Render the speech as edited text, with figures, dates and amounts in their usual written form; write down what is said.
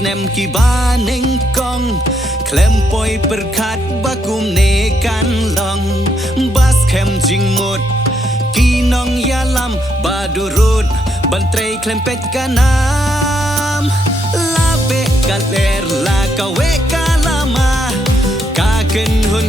nem ki ba neng kong klem poi berkat bakum ne kan long bas kem jing mut ki nong yalam badurut bantrei klem pet kanam la pe galer la kawe kalama ka ken hun